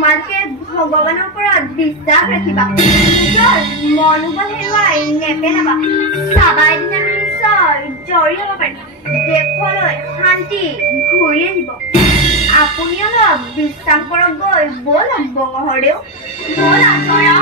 তোমালোকে ভগৱানৰ ওপৰত বিশ্বাস ৰাখিবা মনোবল হেৰুৱাই নেপেলাবা চাবা এদিন নিশ্চয় জয়ী হ'ব পাৰিম দেশলৈ শান্তি ঘূৰি আহিব আপুনি অলপ বিশ্বাস কৰক গৈ ব'লক বঙহৰদেউ ব'লা জয়া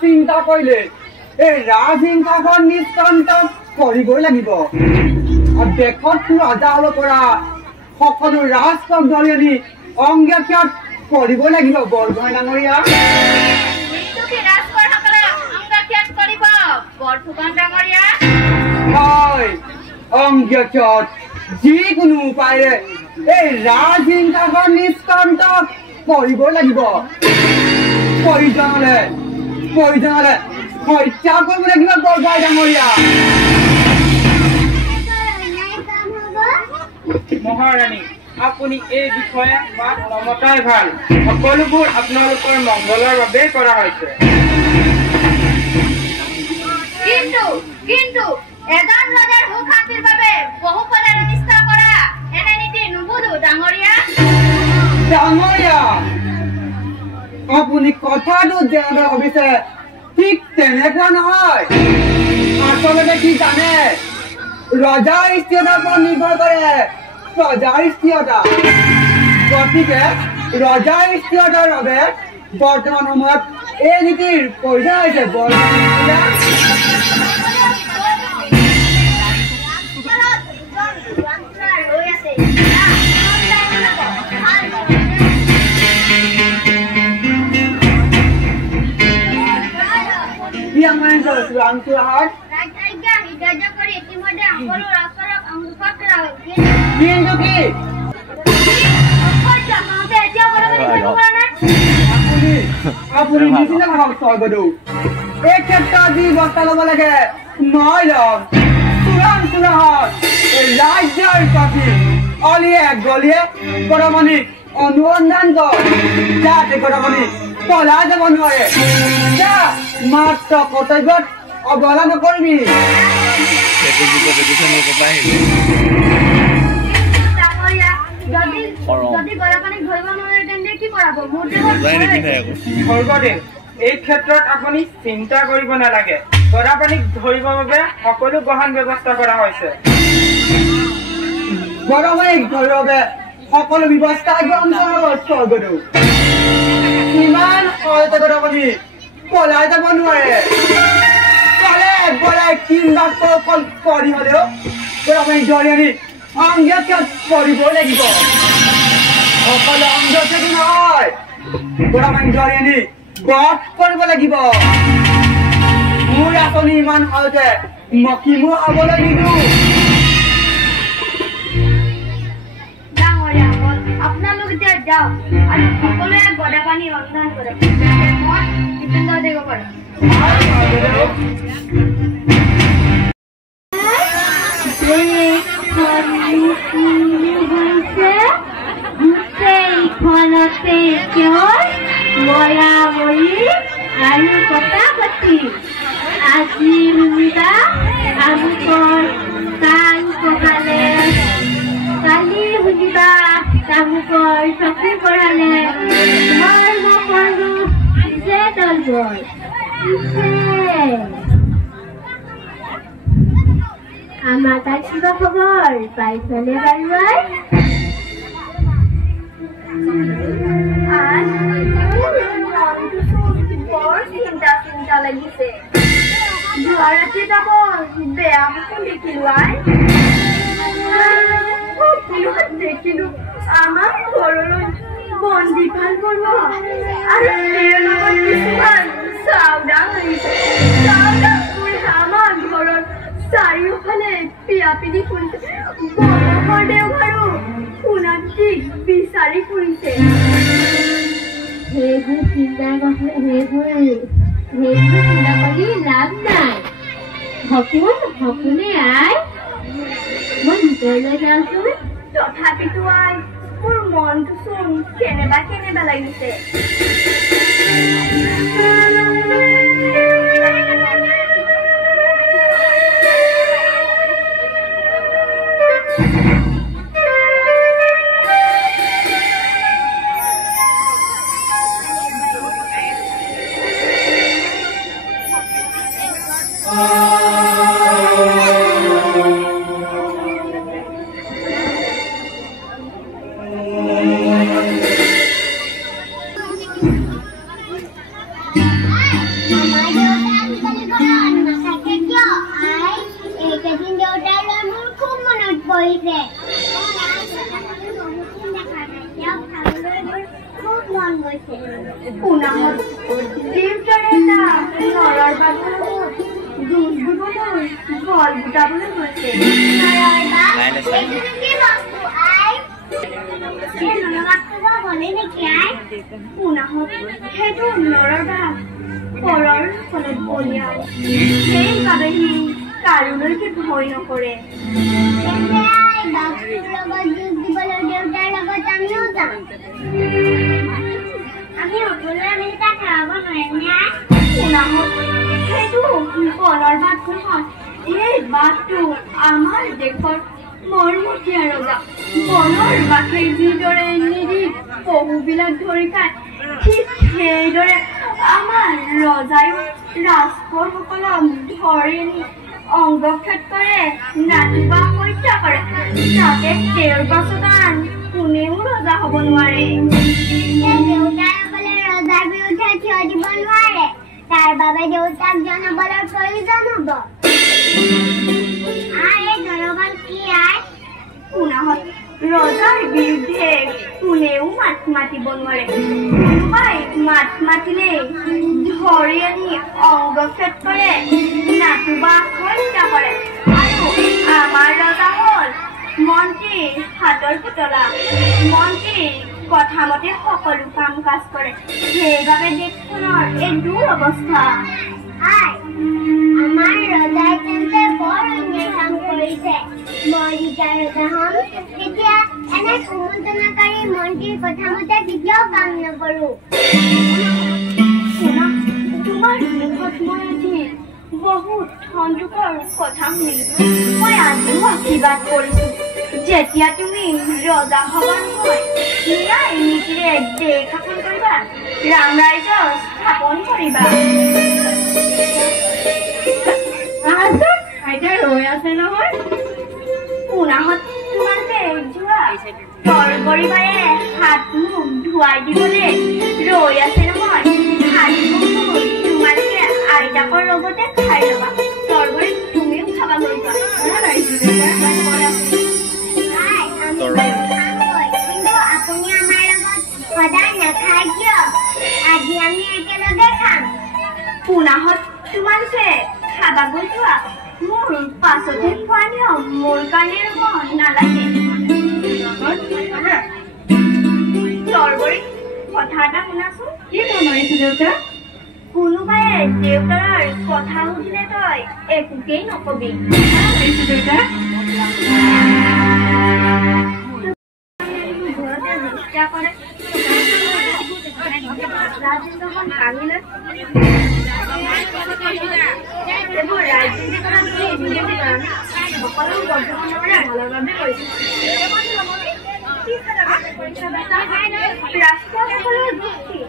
চিন্তা কৰিলে এই ৰাজহিংসাখন নিষ্কান্ত কৰিবই লাগিব দেশত ৰজা হব পৰা সকলো ৰাজকম দলিয়ালি অংগীক্ষত কৰিবই লাগিব বৰগোহাঁই ডাঙৰীয়া হয় অংগীক্ষত যিকোনো উপায়েৰে এই ৰাজহিংসাখন নিষ্কান্ত কৰিবই লাগিব প্ৰয়োজন হলে হত্যা কৰিব লাগিব বৰগোহাঁই ডাঙৰীয়া মহাৰাণী আপুনি এই বিষয়ে মাত নমতাই ভাল সকলোবোৰ আপোনালোকৰ মংগলৰ বাবে কৰা হৈছে কিন্তু এজন ৰজাৰ সুশান্তিৰ বাবে বহুপদে অনিষ্ট কৰা এনে নীতি নুবুজো ডাঙৰীয়া আপুনি কথাটো যেনেদৰে ভাবিছে ঠিক তেনেকুৱা নহয় আচলতে কি জানে ৰজাৰ স্থিৰতাৰ ওপৰত নিৰ্ভৰ কৰে প্ৰজাৰ স্থিৰতা গতিকে ৰজাৰ স্থিৰতাৰ বাবে বৰ্তমান সময়ত এই নীতিৰ প্ৰয়োজন হৈছে আপুনি নিচিনা ভাবক স্বৰ্গদেউ এই ক্ষেত্ৰত যি ব্যৱস্থা ল'ব লাগে মই ল'ম চোৰাংচোৰাহত ৰাজ্যৰ প্ৰতি অলিয়ে গলিয়ে গৰমণিক অনুসন্ধান কৰ যাতে গৰমণি পলাই যাব নোৱাৰে মাত্ৰ কৰ্তব্যত অৱহেলা নকৰিবি স্বৰ্গদেউ এই ক্ষেত্ৰত আপুনি চিন্তা কৰিব নালাগে গৰাপানীক ধৰিবৰ বাবে সকলো গহন ব্যৱস্থা কৰা হৈছে গৰাপানীক ধৰিবৰ বাবে সকলো ব্যৱস্থা গ্ৰহণ কৰা হ'ব স্বৰ্গদেউ ইমান সহজতে গৰাপানী পলাই যাব নোৱাৰে বলাই কিংবা কৌশল কৰি হলেও গৰাপানীক ধৰি আনি অংগীক্ষত কৰিবই লাগিব সকলো অংগীক্ষত নহয় গৰাপানীক ধৰি আনি বধ কৰিব লাগিব মোৰ আঁচনি ইমান সহজে মকিমো হবলৈ নিদো আপোনালোক এতিয়া যাওক আৰু সকলোৱে গদাপানী ৰন্ধন কৰক মই মৃত্যুঞ্জয় দিব পাৰো আৰু কথা পাতি আজি শুনিবা আমুকৰ কাণ কঁকালে কালি শুনিবা তামুকৰ চকু কৰালে ধৰ্ম কৰো যে দলবৰ আমাৰ তাত কিবা খবৰ পাইছনে বাৰু বৰ চিন্তা চিন্তা লাগিছে যোৱা ৰাতি যাব বেয়া মুখখন দেখিলো দেওঘৰো সোণাত বিচাৰি ফুৰিছে। সেইবোৰ চিন্তা কৰি লাভ নাই। সপোনে আই মই ভিতৰলৈ যাওঁচোন। তথাপিতো আই মোৰ মনটো চোন কেনেবা লাগিছে। কাৰোলৈকে ভয় নকৰে। আমি অকলে আমি তাক খাব নোৱাৰিম। সেইটো বনৰ বাট নহয়, এই বাটটো আমাৰ দেশৰ মৰমতীয়া ৰজা বনৰ বাটে যিদৰে নিৰীহ পহুবিলাক ধৰি খায়, ঠিক সেইদৰে আমাৰ ৰজাই ৰাজপৰসকলক ধৰি নি অংগক্ষেপ কৰে, নাতিবা হত্যা কৰে। তাতে তেওঁৰ পাছত আন কোনেও ৰজা হ'ব নোৱাৰে। দেউতাসকলে ৰজাৰ বিৰুদ্ধে থিয় দিব নোৱাৰে, তাৰ বাবে দেউতাক জনবলৰ প্ৰয়োজন হ'ব। এই জনবল কি আই? শুনাহত ৰজাৰ বিৰুদ্ধে কোনেও মাত মাতিব নোৱাৰে। কোনোবাই মাত মাতিলে ধৰি আনি অংগক্ষেপ কৰে, নাতুবা হত্যা কৰে। আৰু আমাৰ ৰজা হ'ল মন্ত্ৰীৰ হাতৰ পুতলা। মন্ত্ৰীৰ কথা মতে সকলো কাম কাজ কৰে, সেইবাবে দেশখনৰ এই দুৰৱস্থা। আমাৰ ৰজাই তেন্তে বৰ অন্যায় কাম কৰিছে। মই যেতিয়া ৰজা হ'ম তেতিয়া এনে কুমন্ত্ৰণাকাৰী মন্ত্ৰীৰ কথা মতে কেতিয়াও কাম নকৰো। শুনা, তোমাৰ মুখত মই আজি বহুত সন্তোষৰ কথা শুনিলো। মই আজিও আশীৰ্বাদ কৰিছো, যেতিয়া তুমি ৰজা হবা নহয়, ন্যায় নীতিৰে দেশ শাসন কৰিবা, ৰাম ৰাজ্য স্থাপন কৰিবা। আইতা ৰৈ আছে নহয়। শুনাহত তোমালোকে যোৱা, তৰবৰিবাৰে হাত মুখ ধুৱাই দিবলৈ ৰৈ আছে নহয়। হাত মুখ তোমালোকে আইতাকৰ লগতে খাই ল'বা। তৰবৰি তুমিও খাবা গৈ যোৱা। কিন্তু আপুনি আমাৰ লগত সদায় নাখায় কিয়? আজি আমি একেলগে খাম। শুনাহত তোমালোকে খাবা গৈ যোৱা। মোৰ পাছতহে খোৱা নিয়ম মোৰ কাৰণে নালাগে। তৰবৰি কথা এটা শুনাচোন। কি বনাইছো দেউতা? কোনোবাই দেউতাৰ কথা সুধিলে তই একোকেই নকবি। দেউতা ঘৰতে চেষ্টা কৰে ৰাজেন্দ্ৰখন ভাঙিলে এইবোৰ ৰাজনীতি কৰা সকলো বৰ্তমানৰে ভালৰ বাবে কৰিছে। ৰাষ্ট্ৰসকলৰ দৃষ্টি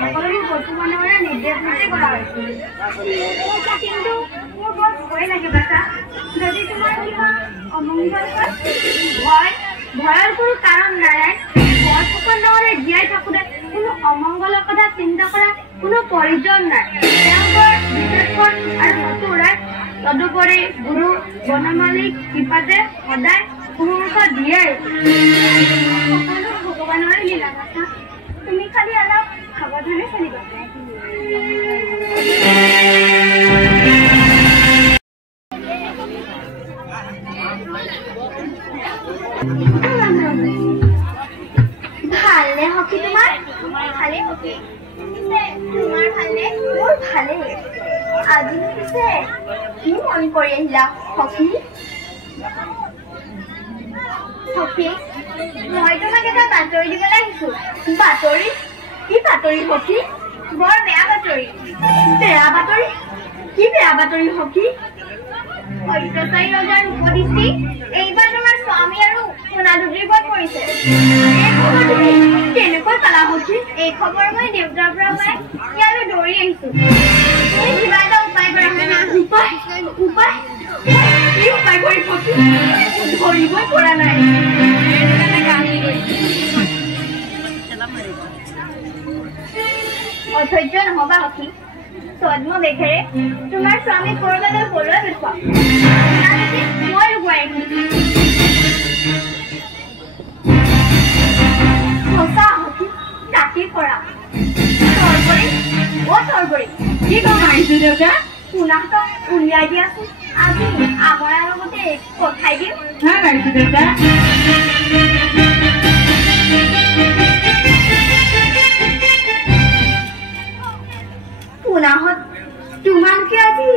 সকলোবোৰ বৰ্তমানৰে নিৰ্দেশ মতে কৰা হৈছে। কিন্তু মোৰ বৰ ভয় লাগে বাচা, যদি তোমাৰ কিবা অমংগল হয়। ভয়ৰ কোনো কাৰণ নাই। বৰসকলৰে জীয়াই থাকোঁতে কোনো অমংগলৰ কথা চিন্তা কৰা কোনো প্ৰয়োজন নাই। তেওঁলোকৰ বিশেষকৈ আৰু নতুৰাই তদুপৰি গুৰু বনমালিক কৃপাতে সদায় সুৰক্ষা দিয়ে। সকলো ভগৱানৰে লীলা কথা, তুমি খালি অলপ সাৱধানে চলিবা। পিছে কি মন কৰি আহিলা সখী সখী মই তোমাক এটা বাতৰি দিবলৈ আহিছোঁ বাতৰি কি বাতৰি সখী বৰ বেয়া বাতৰি কি বেয়া বাতৰি সখী অত্যাচাৰী ৰজাৰ উপদিষ্টি এইবাৰ তোমাৰ স্বামী আৰু সোণাধুতিৰ ওপৰত পৰিছে এই খবৰ তুমি কেনেকৈ পালা সখী এই খবৰ মই দেউতাৰ পৰা পাই ইয়ালৈ দৌৰি আহিছোঁ তুমি কিবা এটা উপায় কৰা উপায় কি উপায় কৰি সখী ধৰিবই পৰা নাই অধৈৰ্য নহবা সখী ছদ্ম বেঘেৰে তোমাৰ স্বামী কৰবালৈ পলুৱাই পঠোৱা মই লুকুৱাই সঁচা সখী তাকেই কৰা তৰবৰী কি কম আহিছো দেউতা শুনাহঁতক উলিয়াই দিয়াচোন আজি আমাৰ লগতে পঠাই দিম ভাল আহিছো দেউতা শুনাহঁত তোমালোকে আজি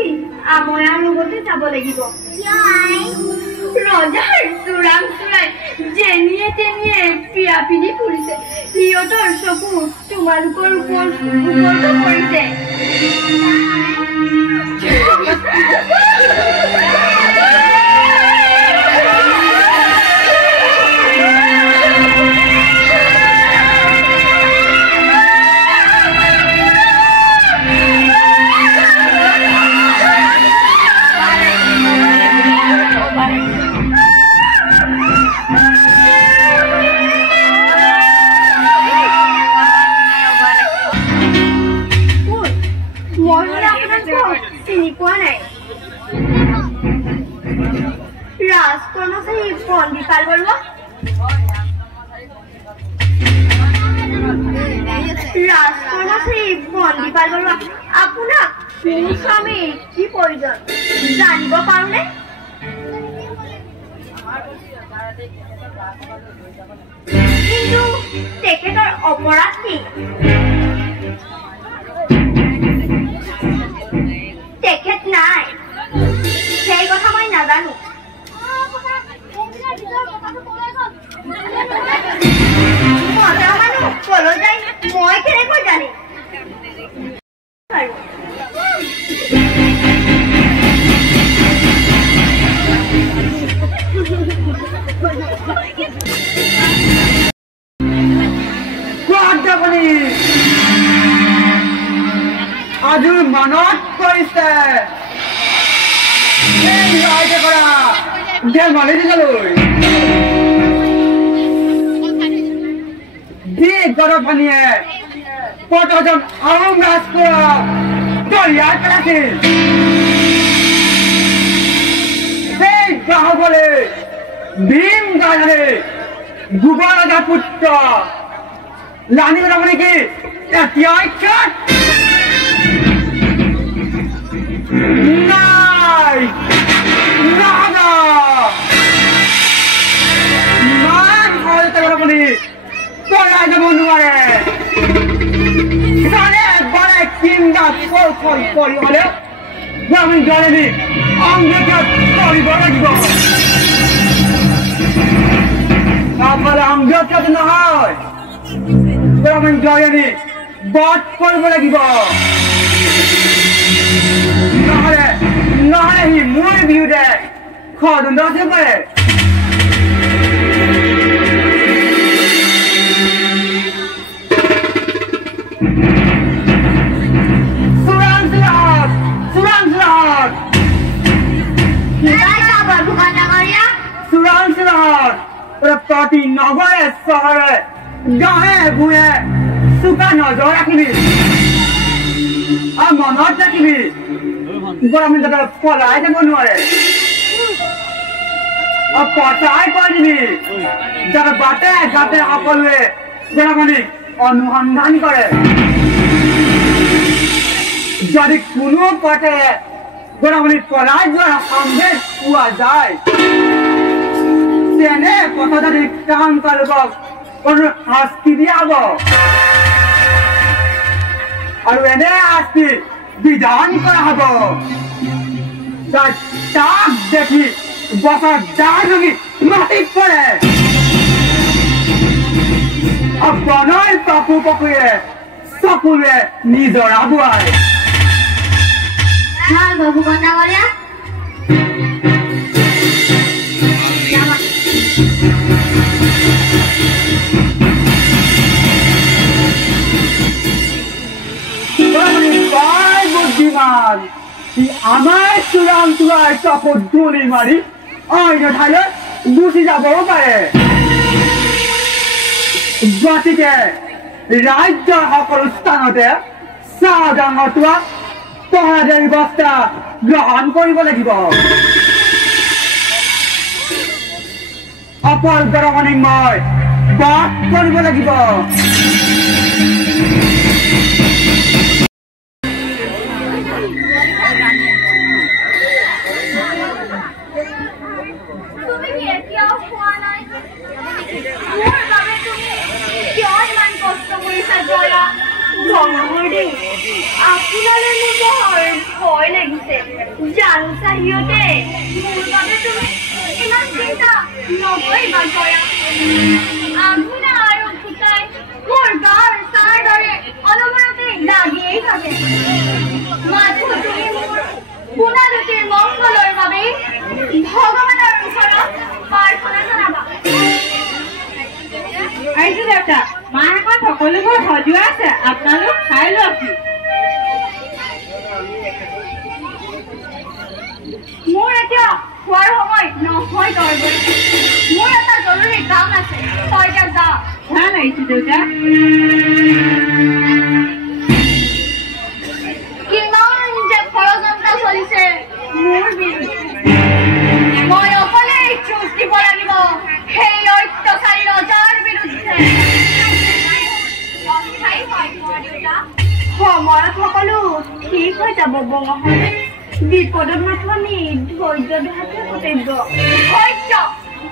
আময়াৰ লগতে যাব লাগিব ৰজাৰ চোৰাং চোৰাই যেনিয়ে তেনিয়ে পিয়া পিনি ফুৰিছে সিহঁতৰ চকু তোমালোকৰ ওপৰতো পৰিছে পণ্ডিতাল বৰুৱা ৰাজকৰ্মচাৰী পণ্ডিতাল বৰুৱা আপোনাক মোৰ স্বামীৰ কি প্ৰয়োজন জানিব পাৰোনে কিন্তু তেখেতৰ অপৰাধ কি তেখেত নাই সেই কথা মই নাজানো মজা মানুহ কলৈ যায় মই কেনেকৈ জানিম আজি মনত কৰিছে ধেমালি দিবলৈ গৰপানীয়ে কতজন আহোম ৰাজপুৰক দলিয়াই পেলাইছিল সেই বাহুবলে ভীম গাধে গোবৰ ৰজা পুত্ৰ লানি যাব নেকি এতিয়াই নাই ইমান সহজতে গৰপানী পলাই যাব নোৱাৰে বাৰে কিংবা কৰি হলেও আমি দলেনি অংগীকাৰ কৰিব লাগিব আপনাৰা অংগীকাৰ নহয় আমি দলেনি বধ কৰিব লাগিব নহলে সি মোৰ বিৰুদ্ধে ষড়যন্ত্ৰ আছে পাৰে प्रति नगरे सहरे गाँवे भूए चुका नजर राखिबी मनत राखिबी गरम पलाई যাব নোৱাৰে পচাই কৈ দিবি যাতে বাটে ঘাটে সকলোৱে গৰমণিক অনুসন্ধান কৰে যদি কোনো পথে গৰমণিক পলাই যোৱাৰ সন্দেহ পোৱা যায় তেনে পথে কাম কৰিব শাস্তি দিয়া হব আৰু এনে শাস্তি বিধান কৰা হব তাক দেখি বছৰ ডাঙৰ ভাঙি মাটিত পৰে বনৰ পাপু পাপুৱে চকুৰে নিজৰ আগুৱাই বাবু কন্যা বলিয়া বুদ্ধিমান আমাৰ চোৰাং চোৱাৰ চকুত ধূলি মাৰি অন্য ঠাইলৈ গুচি যাবও পাৰে গতিকে ৰাজ্যৰ সকলো স্থানতে চাহ ডাঙৰটোৱা পহৰাৰ ব্যৱস্থা গ্ৰহণ কৰিব লাগিব অপল দৰমণিক মই বাস কৰিব লাগিব আপোনালৈ মোৰ ভয় লাগিছে জানো চাহিয়তে মোৰ বাবে তুমি ইমান চিন্তা নকৰিবা জয়া আপুনি আৰু ভূতাই মোৰ গাৰ চাৰ দৰে অলপতে লাগিয়েই থাকে মাথো তুমি মোৰ গুণাদুতিৰ মংগলৰ বাবে ভগৱানৰ ওচৰত প্ৰাৰ্থনা জনাবা আহিছো দেউতা মাহেকত সকলোবোৰ সজোৱা আছে আপোনালোক খাই লওক মোৰ এতিয়া খোৱাৰ সময় নহয় তই মোৰ এটা জৰুৰী কাম আছে তই এতিয়া যা ভাল লাগিছে দেউতা কিমান যে ষড়যন্ত্ৰ চলিছে মোৰ বিৰুদ্ধে মই অকলে যুঁজ দিব লাগিব সেই অত্যাচাৰী ৰজাৰ বিৰুদ্ধে সময়ত সকলো ঠিক হৈ যাব বঙাহলে বিপদত মাথো আমি ধৈৰ্য ধৰাটো কৰ্তব্য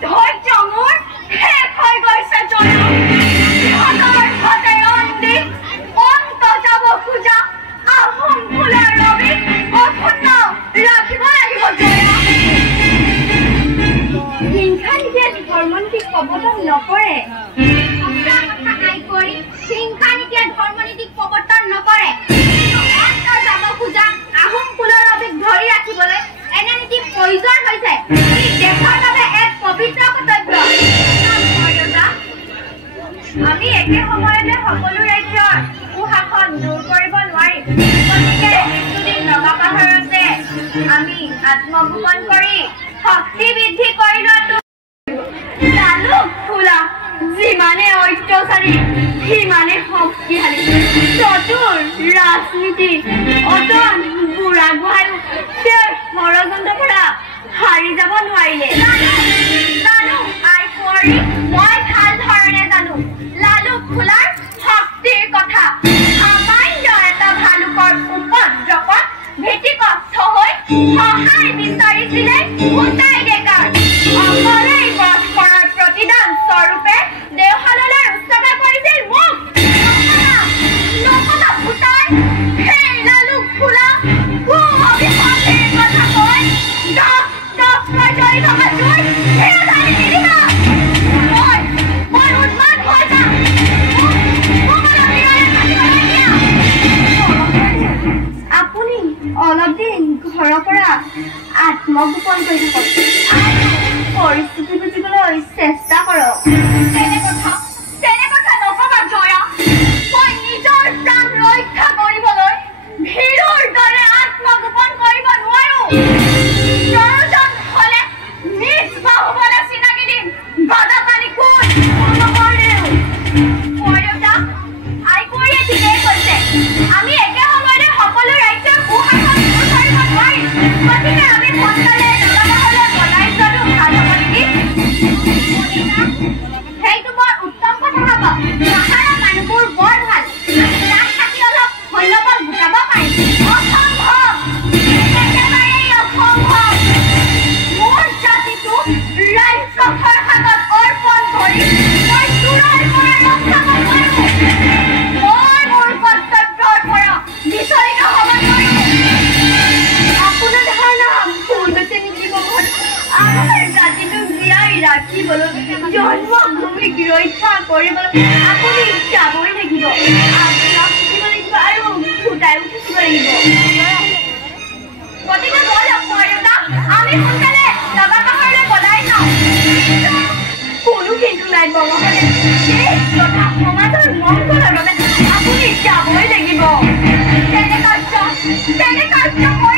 ধৈৰ্য মোৰ শেষ হৈ গৈছে অন্ত যাব খোজা আহোম ফুলৰ ৰবি অক্ষুণ্ণ ৰাখিব লাগিব জয়া হিংসা নীতিয়ে ধৰ্মনীতিক প্ৰৱৰ্তন নকৰে হিংসা নীতিয়ে ধৰ্মনীতিক প্ৰৱৰ্তন নকৰে যাব খোজা আহোম ফুলৰ ৰবিক ধৰি ৰাখিবলৈ এনে নীতি প্ৰয়োজন হৈছে ই দেশৰ বাবে এক পবিত্ৰ কৰ্তব্য আমি একে সময়তে সকলো ৰাজ্যৰ কুশাসন দূৰ কৰিব নোৱাৰিম গতিকে কিছুদিন নগা পাহাৰতে আমি আত্মগোপন কৰি শক্তি বৃদ্ধি কৰি লোৱাটো জালুক ফুলা যিমানে অত্যাচাৰী সিমানে শক্তিশালী চতুৰ ৰাজনীতি অটল বুঢ়া গোহাঁইও তেওঁৰ ষড়যন্ত্ৰৰ পৰা হাৰি যাব নোৱাৰিলে জানো আই কুঁৱৰী মই ভাল ধৰণে জানো লালুক ফুলাৰ শক্তিৰ কথা সামান্য এটা ভালুকৰ উপদ্ৰৱত ভীতিগ্ৰস্ত হৈ সহায় বিচাৰিছিলে ভূতাই ডেকাৰ অকলেই বধ কৰাৰ প্ৰতিদান স্বৰূপে দেওশাললৈ উৎসৰ্গা কৰিছিল মোক নকবা ভূতাই সেই লালুক ফুলা অভিশাপেৰ কথা কৈ দহকৈ জ্বলি থকা জুই ঢেউধাৰি নিদিবা মই উন্মাদ হৈ যাম আপুনি অলপ দিন ঘৰৰ পৰা আত্মগোপন কৰি থাকক আৰু পৰিস্থিতি বুজিবলৈ চেষ্টা কৰক তেনে কথা নকবা জয়া মই নিজৰ প্ৰাণ ৰক্ষা কৰিবলৈ ভীৰুৰ দৰে আত্মগোপন কৰিব নোৱাৰো প্ৰয়োজন হলে নিজ বাহুবলে চিনাকি দিম বাদাপানী কোন নকৰেও মই দেউতা আই কুঁৱৰীয়ে ঠিকেই কৈছে আমি একে সময়তে সকলো ৰাজ্যৰ কুশাসন দূৰ কৰিব নোৱাৰিম গতিকে আমি সোনকালে নগাপাহাৰলৈ পলাই যোৱাটো ভাল হ'ব নেকি সেই ৰাখিবলৈ জন্মভূমিক ৰক্ষা কৰিবলৈ আপুনি যাবই লাগিব আপোনাক থাকিব লাগিব আৰু ফুটাইও থাকিব লাগিব গতিকে বলক দেউতা আমি সোনকালে নগাপাহাৰলৈ পলাই যাওঁ কোনো কিন্তু নাই বঙালে এই তথা সমাজৰ মংগলৰ বাবে আপুনি যাবই লাগিব তেনে কাৰ্য